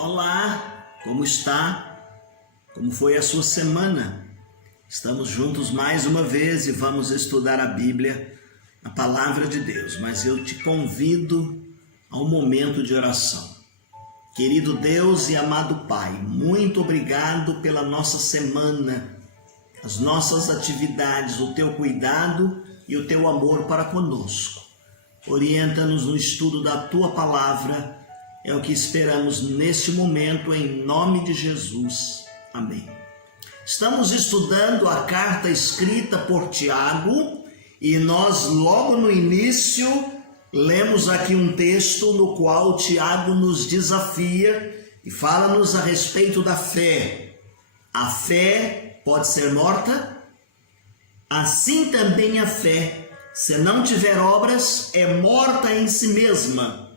Olá, como está? Como foi a sua semana? Estamos juntos mais uma vez e vamos estudar a Bíblia, a Palavra de Deus, mas eu te convido a um momento de oração. Querido Deus e amado Pai, muito obrigado pela nossa semana, as nossas atividades, o teu cuidado e o teu amor para conosco. Orienta-nos no estudo da tua palavra, é o que esperamos neste momento, em nome de Jesus. Amém. Estamos estudando a carta escrita por Tiago e nós logo no início lemos aqui um texto no qual Tiago nos desafia e fala-nos a respeito da fé. A fé pode ser morta? Assim também a fé, se não tiver obras, é morta em si mesma.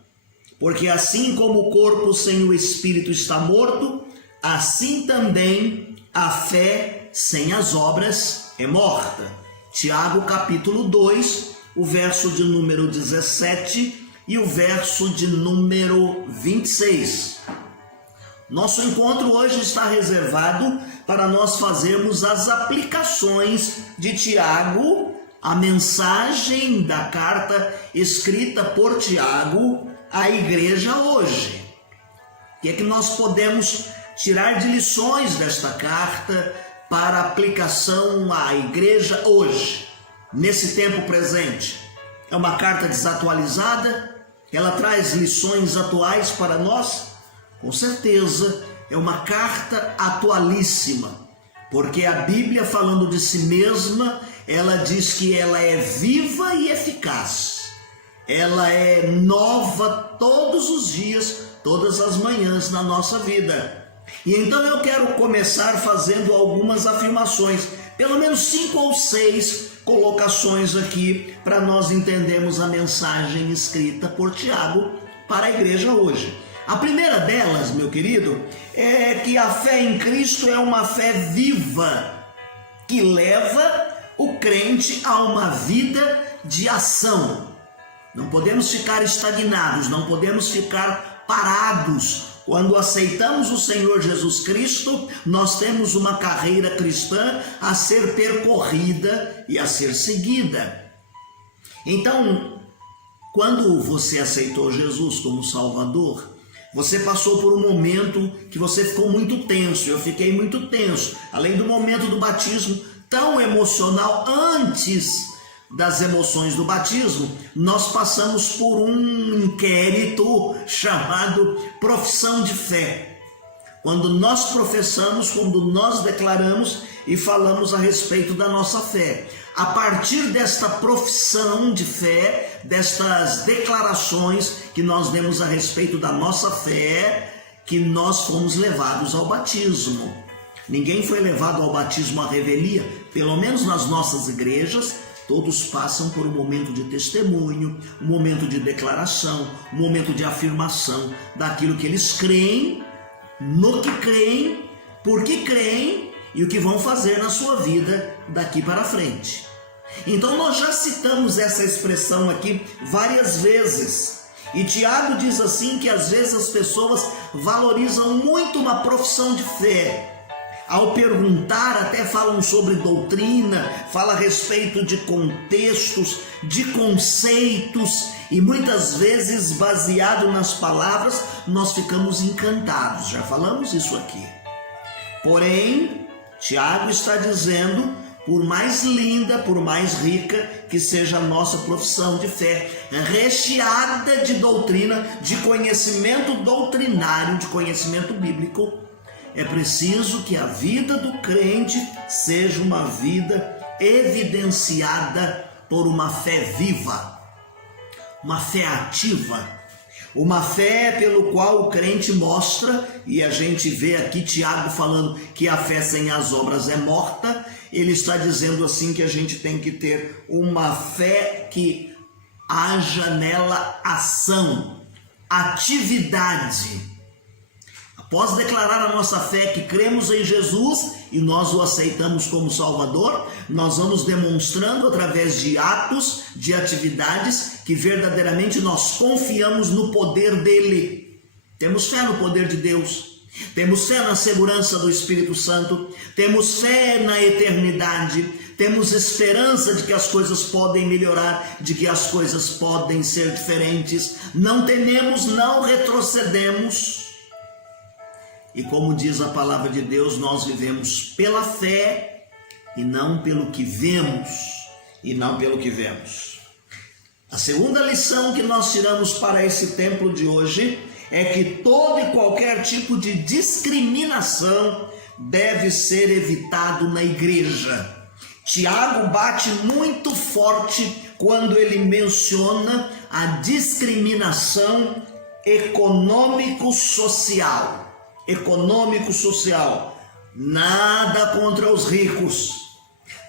Porque assim como o corpo sem o espírito está morto, assim também a fé sem as obras é morta. Tiago capítulo 2, o verso de número 17 e o verso de número 26. Nosso encontro hoje está reservado para nós fazermos as aplicações de Tiago, a mensagem da carta escrita por Tiago à igreja hoje. O que é que nós podemos tirar de lições desta carta para aplicação à igreja hoje, nesse tempo presente? É uma carta desatualizada? Ela traz lições atuais para nós? Com certeza, é uma carta atualíssima, porque a Bíblia, falando de si mesma, ela diz que ela é viva e eficaz. Ela é nova todos os dias, todas as manhãs na nossa vida. E então eu quero começar fazendo algumas afirmações, pelo menos 5 ou 6 colocações aqui, para nós entendermos a mensagem escrita por Tiago para a igreja hoje. A primeira delas, meu querido, é que a fé em Cristo é uma fé viva, que leva o crente a uma vida de ação. Não podemos ficar estagnados, não podemos ficar parados. Quando aceitamos o Senhor Jesus Cristo, nós temos uma carreira cristã a ser percorrida e a ser seguida. Então, quando você aceitou Jesus como Salvador, você passou por um momento que você ficou muito tenso. Eu fiquei muito tenso. Além do momento do batismo tão emocional, antes das emoções do batismo, nós passamos por um inquérito chamado profissão de fé. Quando nós professamos, quando nós declaramos e falamos a respeito da nossa fé. A partir desta profissão de fé, destas declarações que nós demos a respeito da nossa fé, que nós fomos levados ao batismo. Ninguém foi levado ao batismo à revelia, pelo menos nas nossas igrejas. Todos passam por um momento de testemunho, um momento de declaração, um momento de afirmação daquilo que eles creem, no que creem, por que creem e o que vão fazer na sua vida daqui para frente. Então nós já citamos essa expressão aqui várias vezes. E Tiago diz assim que às vezes as pessoas valorizam muito uma profissão de fé. Ao perguntar, até falam sobre doutrina, fala a respeito de contextos, de conceitos, e muitas vezes, baseado nas palavras, nós ficamos encantados. Já falamos isso aqui. Porém, Tiago está dizendo, por mais linda, por mais rica que seja a nossa profissão de fé, recheada de doutrina, de conhecimento doutrinário, de conhecimento bíblico, é preciso que a vida do crente seja uma vida evidenciada por uma fé viva, uma fé ativa, uma fé pelo qual o crente mostra, e a gente vê aqui Tiago falando que a fé sem as obras é morta. Ele está dizendo assim que a gente tem que ter uma fé que haja nela ação, atividade. Após declarar a nossa fé que cremos em Jesus e nós o aceitamos como Salvador, nós vamos demonstrando através de atos, de atividades, que verdadeiramente nós confiamos no poder dele. Temos fé no poder de Deus, temos fé na segurança do Espírito Santo, temos fé na eternidade, temos esperança de que as coisas podem melhorar, de que as coisas podem ser diferentes. Não tememos, não retrocedemos. E como diz a palavra de Deus, nós vivemos pela fé e não pelo que vemos, A segunda lição que nós tiramos para esse tempo de hoje é que todo e qualquer tipo de discriminação deve ser evitado na igreja. Tiago bate muito forte quando ele menciona a discriminação econômico-social. Nada contra os ricos,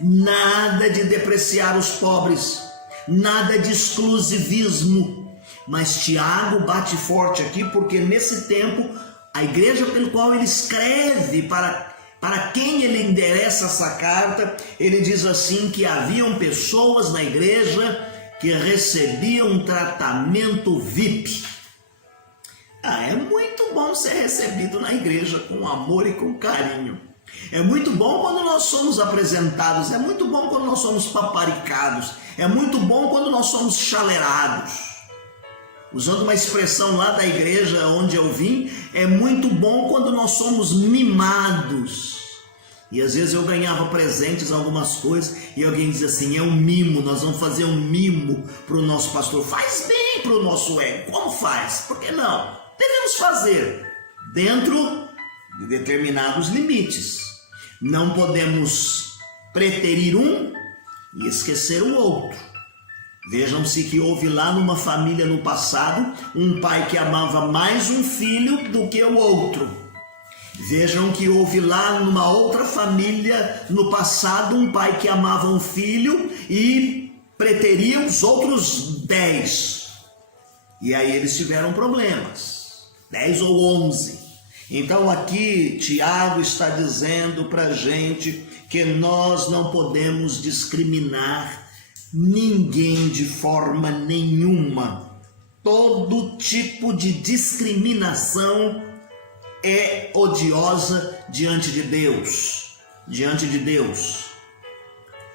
nada de depreciar os pobres, nada de exclusivismo. Mas Tiago bate forte aqui porque nesse tempo a igreja pelo qual ele escreve, para quem ele endereça essa carta, ele diz assim que haviam pessoas na igreja que recebiam tratamento VIP. É muito bom ser recebido na igreja com amor e com carinho. É muito bom quando nós somos apresentados, é muito bom quando nós somos paparicados, é muito bom quando nós somos chalerados. Usando uma expressão lá da igreja onde eu vim, é muito bom quando nós somos mimados. E às vezes eu ganhava presentes, algumas coisas, e alguém dizia assim, é um mimo, nós vamos fazer um mimo para o nosso pastor. Faz bem para o nosso ego. Como faz? Por que não? Devemos fazer dentro de determinados limites. Não podemos preterir um e esquecer o outro. Vejam-se que houve lá numa família no passado um pai que amava mais um filho do que o outro. Vejam que houve lá numa outra família no passado um pai que amava um filho e preteria os outros 10. E aí eles tiveram problemas, 10 ou 11. Então aqui Tiago está dizendo para a gente que nós não podemos discriminar ninguém de forma nenhuma. Todo tipo de discriminação é odiosa diante de Deus.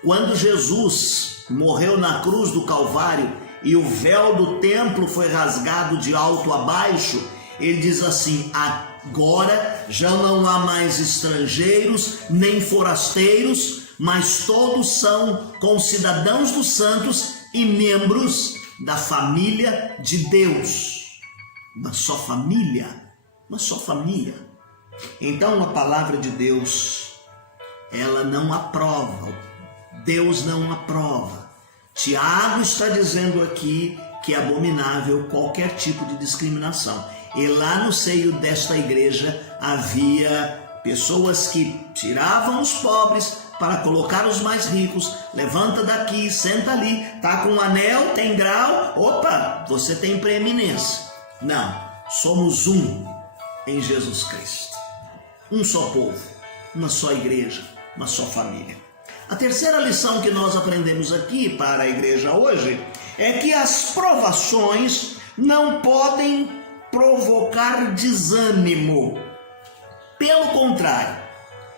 Quando Jesus morreu na cruz do Calvário e o véu do templo foi rasgado de alto a baixo, ele diz assim, agora já não há mais estrangeiros nem forasteiros, mas todos são concidadãos dos santos e membros da família de Deus. Uma só família. Então a palavra de Deus, ela não aprova. Deus não aprova. Tiago está dizendo aqui que é abominável qualquer tipo de discriminação. E lá no seio desta igreja havia pessoas que tiravam os pobres para colocar os mais ricos. Levanta daqui, senta ali, tá com um anel, tem grau, opa, você tem preeminência. Não, somos um em Jesus Cristo. Um só povo, uma só igreja, uma só família. A terceira lição que nós aprendemos aqui para a igreja hoje é que as provações não podem provocar desânimo. Pelo contrário,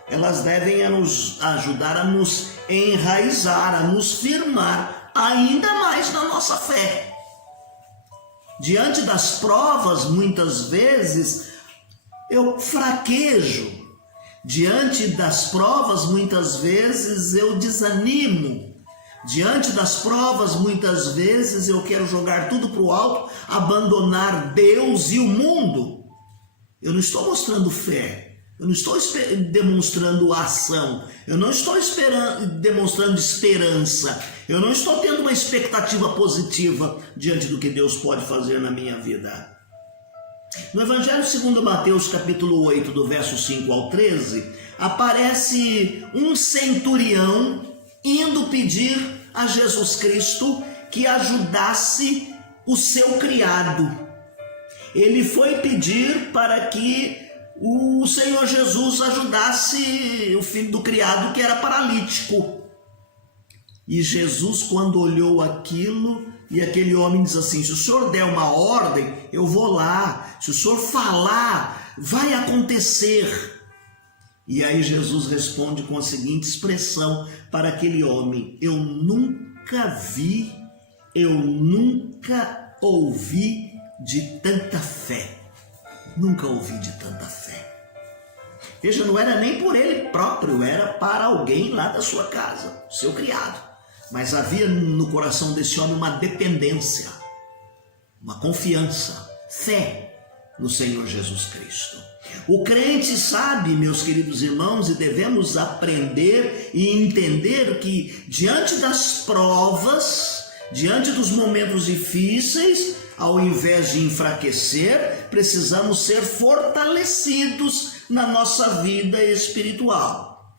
elas devem nos ajudar a nos enraizar, a nos firmar ainda mais na nossa fé. Diante das provas, muitas vezes, eu fraquejo. Diante das provas, muitas vezes, eu desanimo. Diante das provas, muitas vezes, eu quero jogar tudo para o alto, abandonar Deus e o mundo. Eu não estou mostrando fé. Eu não estou demonstrando ação, eu não estou demonstrando esperança, eu não estou tendo uma expectativa positiva diante do que Deus pode fazer na minha vida. No Evangelho segundo Mateus, capítulo 8, do verso 5 ao 13, aparece um centurião indo pedir a Jesus Cristo que ajudasse o seu criado. Ele foi pedir para que o Senhor Jesus ajudasse o filho do criado que era paralítico. E Jesus, quando olhou aquilo, e aquele homem diz assim: se o senhor der uma ordem, eu vou lá. Se o senhor falar, vai acontecer. E aí Jesus responde com a seguinte expressão para aquele homem: eu nunca vi, eu nunca ouvi de tanta fé. Nunca ouvi de tanta fé. Veja, não era nem por ele próprio, era para alguém lá da sua casa, seu criado. Mas havia no coração desse homem uma dependência, uma confiança, fé no Senhor Jesus Cristo. O crente sabe, meus queridos irmãos, e devemos aprender e entender que diante das provas, diante dos momentos difíceis, ao invés de enfraquecer, precisamos ser fortalecidos na nossa vida espiritual.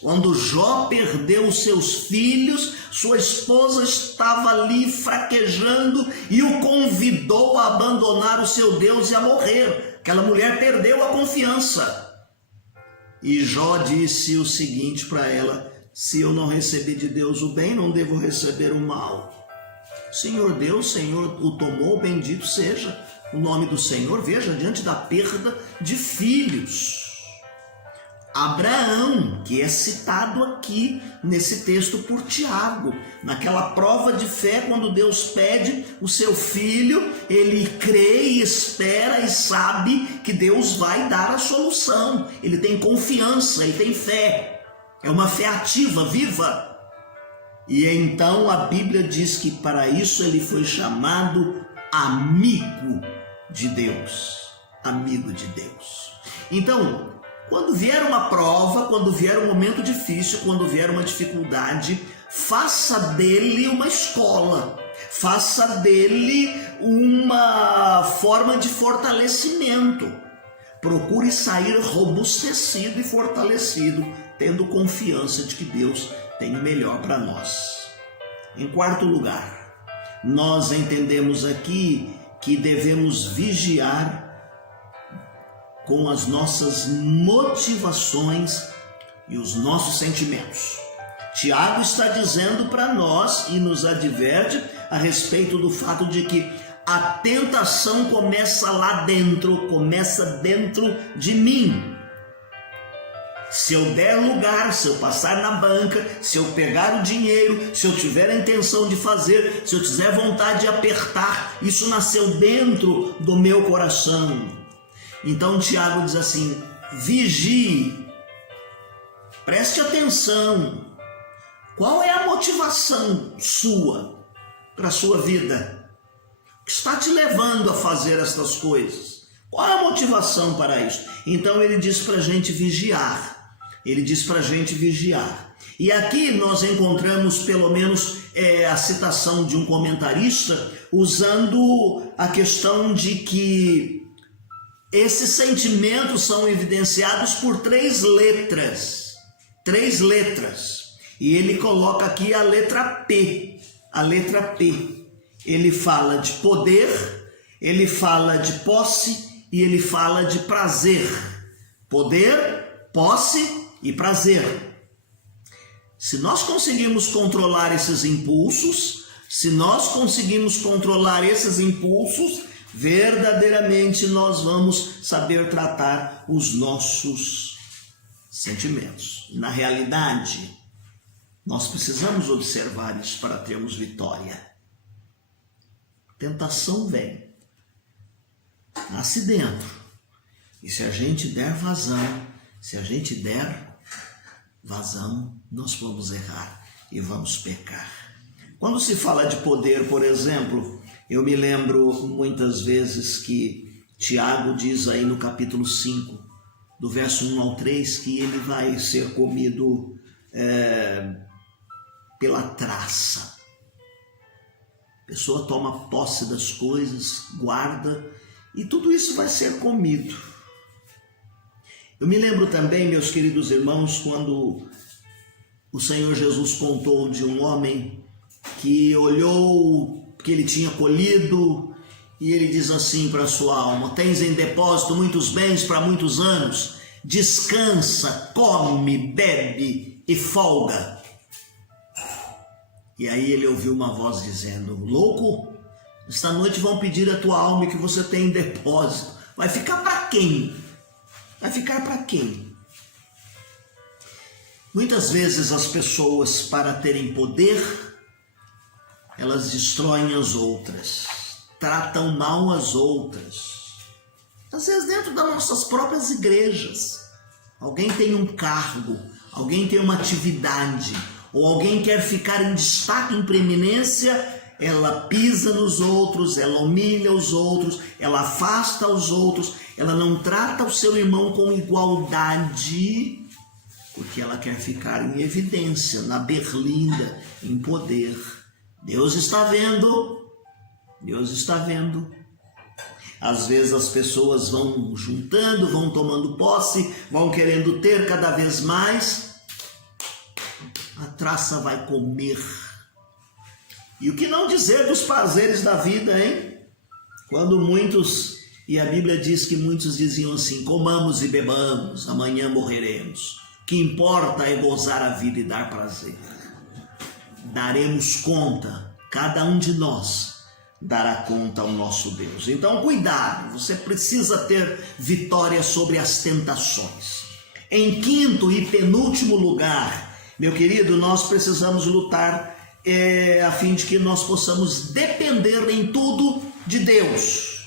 Quando Jó perdeu os seus filhos, sua esposa estava ali fraquejando e o convidou a abandonar o seu Deus e a morrer. Aquela mulher perdeu a confiança. E Jó disse o seguinte para ela: se eu não recebi de Deus o bem, não devo receber o mal. Senhor Deus, Senhor o tomou, bendito seja o nome do Senhor. Veja, diante da perda de filhos, Abraão, que é citado aqui nesse texto por Tiago, naquela prova de fé, quando Deus pede o seu filho, ele crê e espera e sabe que Deus vai dar a solução. Ele tem confiança, ele tem fé, é uma fé ativa, viva. E então a Bíblia diz que para isso ele foi chamado amigo de Deus, amigo de Deus. Então, quando vier uma prova, quando vier um momento difícil, quando vier uma dificuldade, faça dele uma escola, faça dele uma forma de fortalecimento. Procure sair robustecido e fortalecido, tendo confiança de que Deus tem o melhor para nós. Em quarto lugar, nós entendemos aqui que devemos vigiar com as nossas motivações e os nossos sentimentos. Tiago está dizendo para nós e nos adverte a respeito do fato de que a tentação começa lá dentro, começa dentro de mim. Se eu der lugar, se eu passar na banca, se eu pegar o dinheiro, se eu tiver a intenção de fazer, se eu tiver vontade de apertar, isso nasceu dentro do meu coração. Então Tiago diz assim: vigie, preste atenção. Qual é a motivação sua para a sua vida? O que está te levando a fazer estas coisas? Qual é a motivação para isso? Então ele diz para a gente vigiar. Ele diz para a gente vigiar. E aqui nós encontramos pelo menos a citação de um comentarista usando a questão de que esses sentimentos são evidenciados por três letras. E ele coloca aqui a letra P. A letra P. Ele fala de poder, ele fala de posse e ele fala de prazer. Poder, posse e prazer. Se nós conseguimos controlar esses impulsos, verdadeiramente nós vamos saber tratar os nossos sentimentos. Na realidade, nós precisamos observar isso para termos vitória. Tentação vem, nasce dentro, e se a gente der vazão, nós vamos errar e vamos pecar. Quando se fala de poder, por exemplo, eu me lembro muitas vezes que Tiago diz aí no capítulo 5, do verso 1 ao 3, que ele vai ser comido pela traça. A pessoa toma posse das coisas, guarda, e tudo isso vai ser comido. Eu me lembro também, meus queridos irmãos, quando o Senhor Jesus contou de um homem que olhou que ele tinha colhido e ele diz assim para a sua alma: tens em depósito muitos bens para muitos anos, descansa, come, bebe e folga. E aí ele ouviu uma voz dizendo: louco, esta noite vão pedir a tua alma que você tem em depósito. Vai ficar para quem? Vai ficar para quem? Muitas vezes as pessoas, para terem poder, elas destroem as outras, tratam mal as outras. Às vezes dentro das nossas próprias igrejas, alguém tem um cargo, alguém tem uma atividade, ou alguém quer ficar em destaque, em preeminência, ela pisa nos outros, ela humilha os outros, ela afasta os outros, ela não trata o seu irmão com igualdade, porque ela quer ficar em evidência, na berlinda, em poder. Deus está vendo, Deus está vendo. Às vezes as pessoas vão juntando, vão tomando posse, vão querendo ter cada vez mais. A traça vai comer. E o que não dizer dos prazeres da vida, hein? Quando muitos, e a Bíblia diz que muitos diziam assim: comamos e bebamos, amanhã morreremos. O que importa é gozar a vida e dar prazer. Daremos conta, cada um de nós dará conta ao nosso Deus. Então cuidado, você precisa ter vitória sobre as tentações. Em quinto e penúltimo lugar, meu querido, nós precisamos lutar a fim de que nós possamos depender em tudo de Deus.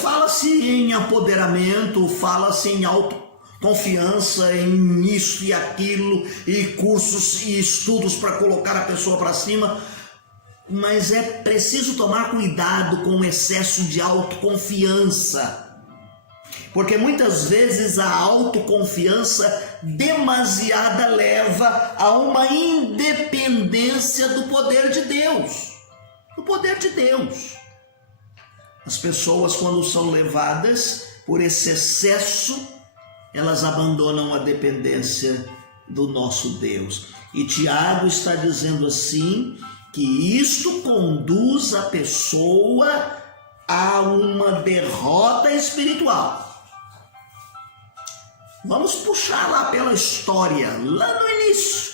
Fala-se em apoderamento, fala-se em autoconfiança, em isso e aquilo, e cursos e estudos para colocar a pessoa para cima, mas é preciso tomar cuidado com o excesso de autoconfiança, porque muitas vezes a autoconfiança demasiada leva a uma independência do poder de Deus. Do poder de Deus. As pessoas, quando são levadas por esse excesso, elas abandonam a dependência do nosso Deus. E Tiago está dizendo assim, que isto conduz a pessoa a uma derrota espiritual. Vamos puxar lá pela história, lá no início,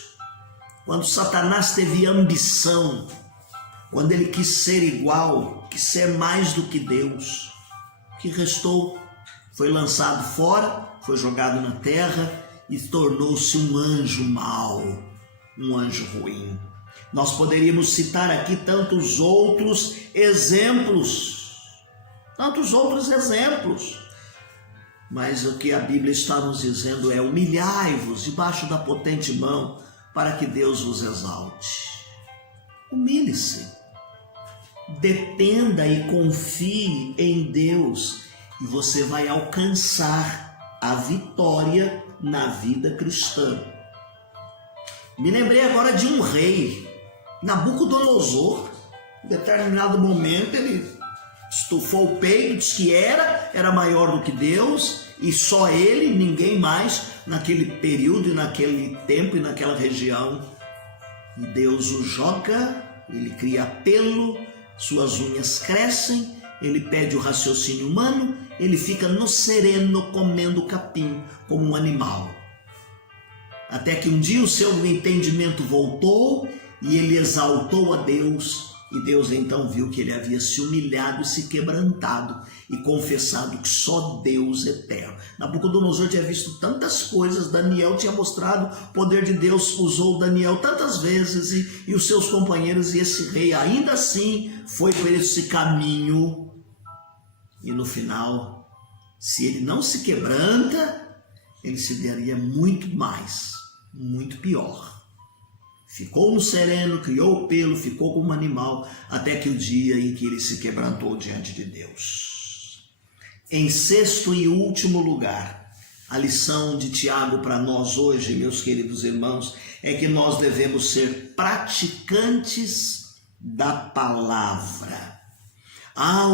quando Satanás teve ambição, quando ele quis ser igual, quis ser mais do que Deus. O que restou? Foi lançado fora, foi jogado na terra e tornou-se um anjo mau, um anjo ruim. Nós poderíamos citar aqui tantos outros exemplos, mas o que a Bíblia está nos dizendo é: humilhai-vos debaixo da potente mão, para que Deus vos exalte. Humilhe-se, dependa e confie em Deus, e você vai alcançar a vitória na vida cristã. Me lembrei agora de um rei, Nabucodonosor. Em determinado momento ele estufou o peito, disse que era maior do que Deus, e só ele, ninguém mais, naquele período e naquele tempo e naquela região. E Deus o joga, ele cria pelo, suas unhas crescem, ele perde o raciocínio humano, ele fica no sereno comendo capim como um animal. Até que um dia o seu entendimento voltou e ele exaltou a Deus, e Deus então viu que ele havia se humilhado e se quebrantado e confessado que só Deus é eterno. Nabucodonosor tinha visto tantas coisas, Daniel tinha mostrado o poder de Deus, usou Daniel tantas vezes e os seus companheiros, e esse rei ainda assim foi por esse caminho, e no final, se ele não se quebranta, ele se daria muito mais, muito pior. Ficou no sereno, criou o pelo, ficou como um animal, até que o dia em que ele se quebrantou diante de Deus. Em sexto e último lugar, a lição de Tiago para nós hoje, meus queridos irmãos, é que nós devemos ser praticantes da palavra.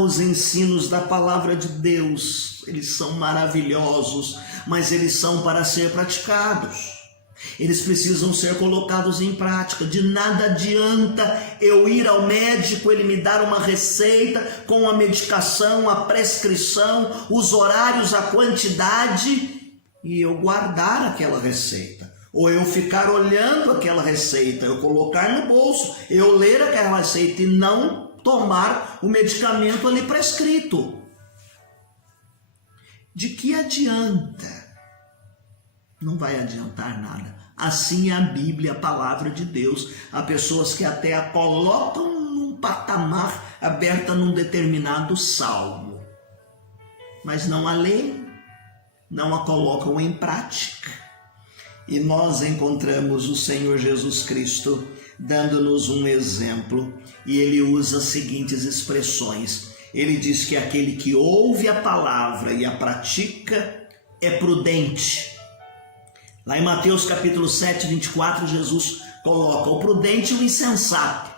Os ensinos da palavra de Deus, eles são maravilhosos, mas eles são para ser praticados. Eles precisam ser colocados em prática. De nada adianta eu ir ao médico, ele me dar uma receita com a medicação, a prescrição, os horários, a quantidade, e eu guardar aquela receita. Ou eu ficar olhando aquela receita, eu colocar no bolso, eu ler aquela receita e não tomar o medicamento ali prescrito. De que adianta? Não vai adiantar nada. Assim é a Bíblia, a palavra de Deus. Há pessoas que até a colocam num patamar aberta num determinado salmo, mas não a leem, não a colocam em prática. E nós encontramos o Senhor Jesus Cristo dando-nos um exemplo, e ele usa as seguintes expressões. Ele diz que aquele que ouve a palavra e a pratica é prudente. Lá em Mateus capítulo 7, 24, Jesus coloca o prudente e o insensato.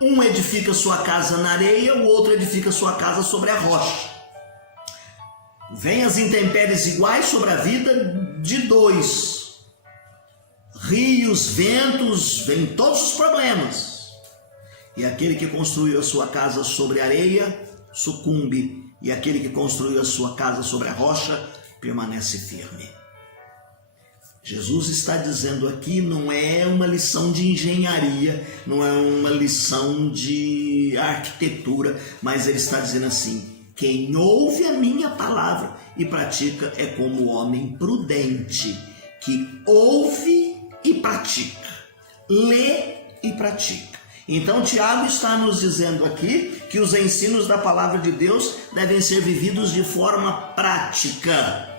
Um edifica sua casa na areia, o outro edifica sua casa sobre a rocha. Vêm as intempéries iguais sobre a vida de dois. Rios, ventos, vêm todos os problemas. E aquele que construiu a sua casa sobre a areia sucumbe, e aquele que construiu a sua casa sobre a rocha permanece firme. Jesus está dizendo aqui, não é uma lição de engenharia, não é uma lição de arquitetura, mas ele está dizendo assim: quem ouve a minha palavra e pratica é como o homem prudente, que ouve e pratica, lê e pratica. Então Tiago está nos dizendo aqui que os ensinos da palavra de Deus devem ser vividos de forma prática.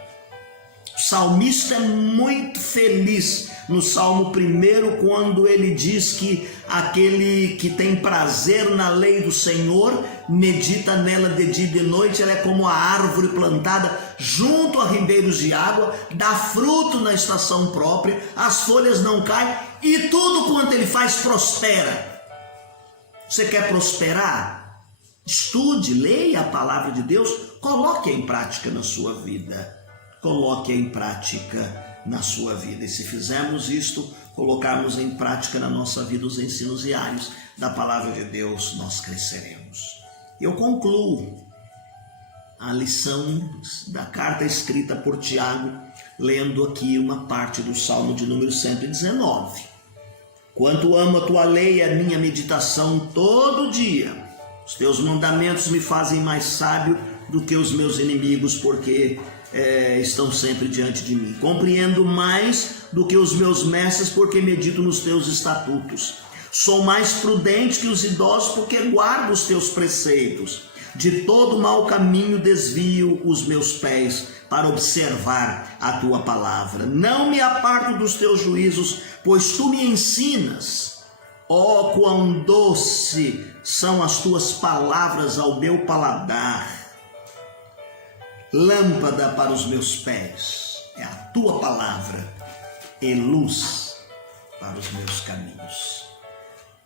O salmista é muito feliz no Salmo 1, quando ele diz que aquele que tem prazer na lei do Senhor, medita nela de dia e de noite, ela é como a árvore plantada junto a ribeiros de água, dá fruto na estação própria, as folhas não caem e tudo quanto ele faz prospera. Você quer prosperar? Estude, leia a palavra de Deus, coloque em prática na sua vida. Coloque em prática na sua vida. E se fizermos isto, colocarmos em prática na nossa vida os ensinos diários da palavra de Deus, nós cresceremos. Eu concluo a lição da carta escrita por Tiago, lendo aqui uma parte do Salmo de número 119. Quanto amo a tua lei, a minha meditação todo dia. Os teus mandamentos me fazem mais sábio do que os meus inimigos, porque estão sempre diante de mim. Compreendo mais do que os meus mestres, porque medito nos teus estatutos. Sou mais prudente que os idosos, porque guardo os teus preceitos. De todo mau caminho desvio os meus pés, para observar a tua palavra. Não me aparto dos teus juízos, pois tu me ensinas. Oh, quão doce são as tuas palavras ao meu paladar. Lâmpada para os meus pés é a tua palavra e luz para os meus caminhos.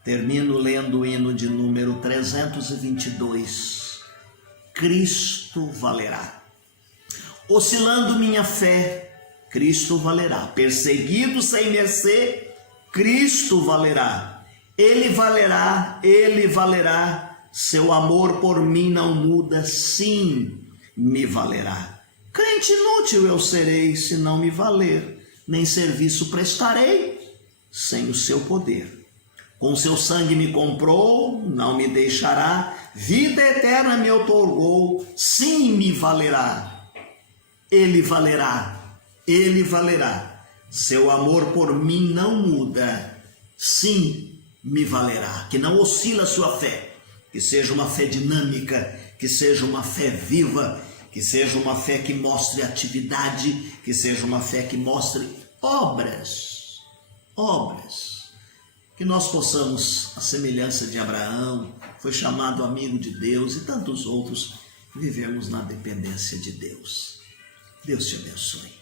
Termino lendo o hino de número 322. Cristo valerá. Oscilando minha fé, Cristo valerá. Perseguido sem mercê, Cristo valerá. Ele valerá, Ele valerá. Seu amor por mim não muda, sim, me valerá. Crente inútil eu serei se não me valer, nem serviço prestarei sem o seu poder. Com seu sangue me comprou, não me deixará, vida eterna me outorgou, sim me valerá. Ele valerá, Ele valerá. Seu amor por mim não muda, sim me valerá. Que não oscila a sua fé, que seja uma fé dinâmica, que seja uma fé viva, que seja uma fé que mostre atividade, que seja uma fé que mostre obras. Que nós possamos, a semelhança de Abraão, foi chamado amigo de Deus, e tantos outros, vivemos na dependência de Deus. Deus te abençoe.